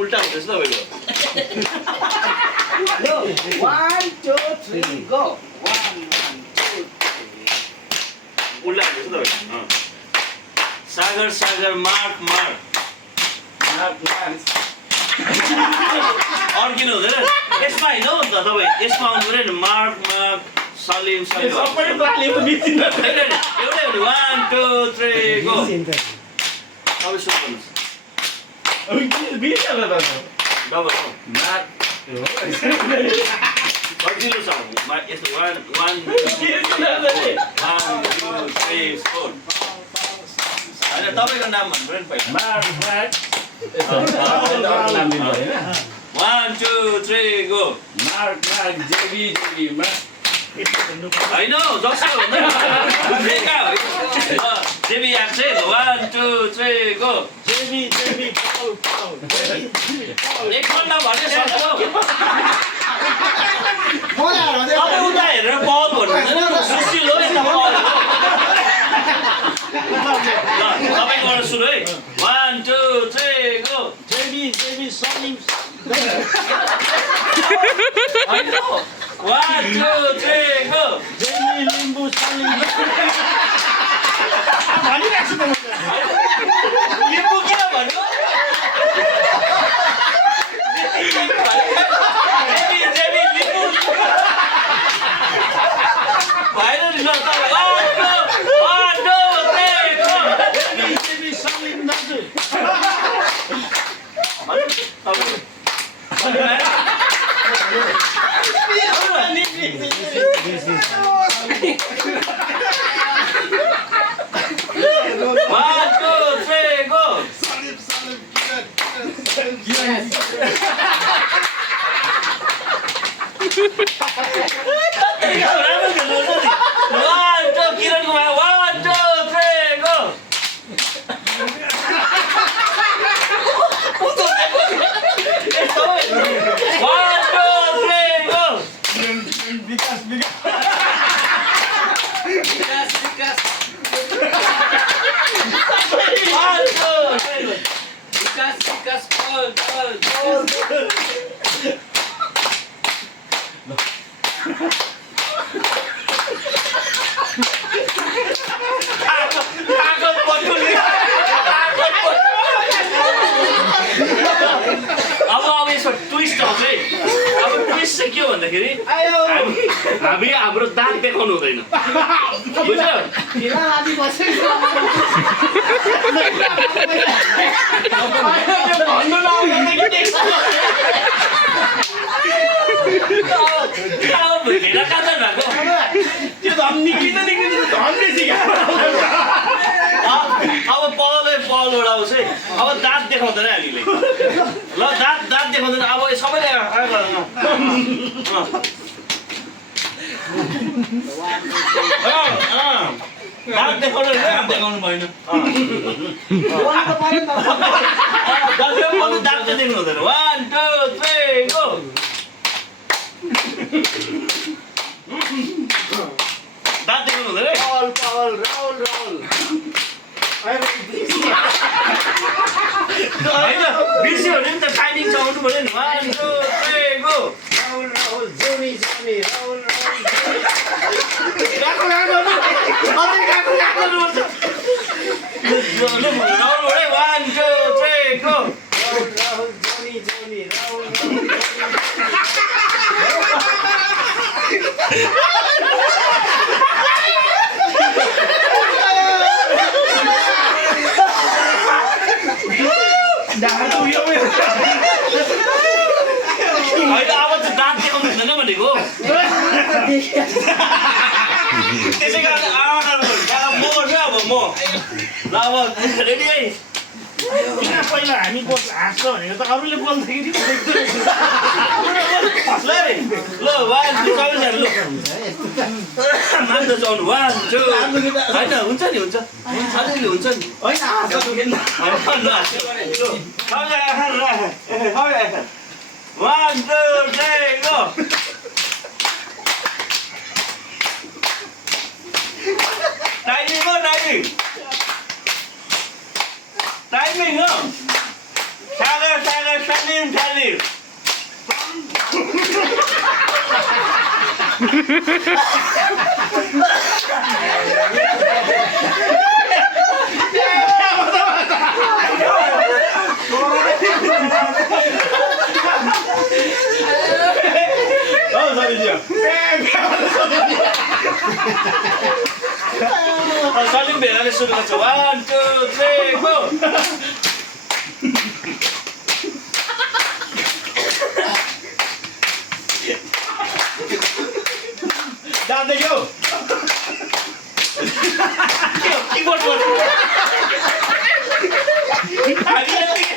उल्टा हुँदैछ तपाईँको 1 2 3 go 1 उल्टा हुँदैछ तपाईँको सागर सागर मार्क मार्क अड्किनु हुँदैन यसमा होइन हौ त तपाईँ यसमा आउनु पऱ्यो नि मार्क मार्क सलिम सलिम सबै प्राणी पनि चिन्दैन एउटै हो 1 2 3 गो तपाईँ सुरु गर्नुहोस् अब बिर्सला त डबल हो मार्क सजिलो छ यस्तो 1 1 2 3 4 होइन तपाईँको नाम भन्नु पऱ्यो नि पहिला mark mark 1 2 3 go mark mark जेबी जेबी मार्क होइन जसो हुँदैन जेबी आएको छ 1 2 3 गो जेबी जेबी पाउल एक घन्टा भने सक्छौ मलाई तपाईँ उता हेरेर बल भन्नुहुँदैन सुशील हो यता बल हो तपाईँबाट सुरु है 1 2 3 गो जेबी जेबी सलिम होइन 1 2 3 गो जेबी लिम्बू सलिम भनिरहेको छु त लिम्बू किन भन्यो जेबी लिम्बू भएन नि ल तपाईँ 1 2 3 गो जेबी जेबी सलिम दाजु अब यसको ट्विस्ट आउँछ है अब ट्विस्ट चाहिँ के हो भन्दाखेरि हामी हाम्रो दाँत देखाउनु हुँदैन बुझ्यो भेडा काँचर भएको त्यो धन निक्लिँदा निक्लिँदा धनले अब पलै पल उडाउँछ है अब दाँत देखाउँदैन हामीले ल दाँत देखाउँदैन अब सबैले दाँत देखाउनु भएन दाँत चाहिँ देख्नु हुँदैन 1 2 3 गो दाँत देख्नु हुँदैन है पाउल पाउल राउल राउल होइन बिर्स्यो भने नि त टाइमिङ चाहिँ आउनु पऱ्यो नि 1 2 3 गो राउल राउल जोनी जोनी राउल राउल राउल 1 2 3 गो राउल राउल जोनी जोनी राउल होइन अब चाहिँ दाँत देखाउनु हुँदैन भनेको त्यसै कारण म गर्छु अब म ल अब रेडी है किन पहिला हामी हाँस्छ भनेको त अरूले बोल्थ्यो कि ल 1 2 सबैजना ल मान्दा चलाउनु 1 2 होइन हुन्छ नि हुन्छ अलिअलि हुन्छ नि होइन ल 1 2 3 गो टाइमिङ हो टाइमिङ हो Sagar Sagar Sagar Talim. Salinho. Salim भेलाले सुरु गर्छ 1 2 3 गो Dante go. कीबोर्ड गर्छ हामीले के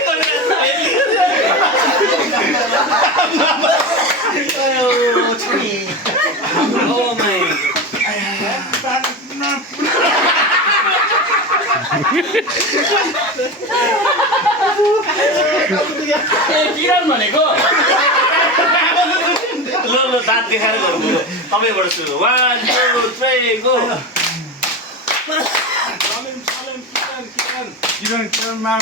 Oh my किरण भनेको ल दाँत देखाएर गरौँ बरु तपाईँबाट सुरु 1 2 3 गो किरण मार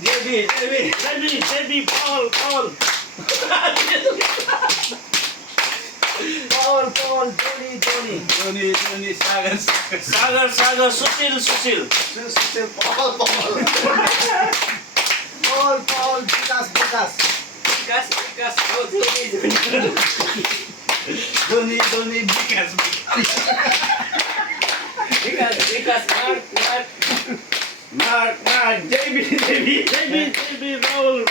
जेबी बल Tony, सागर सुशील Mark, JB.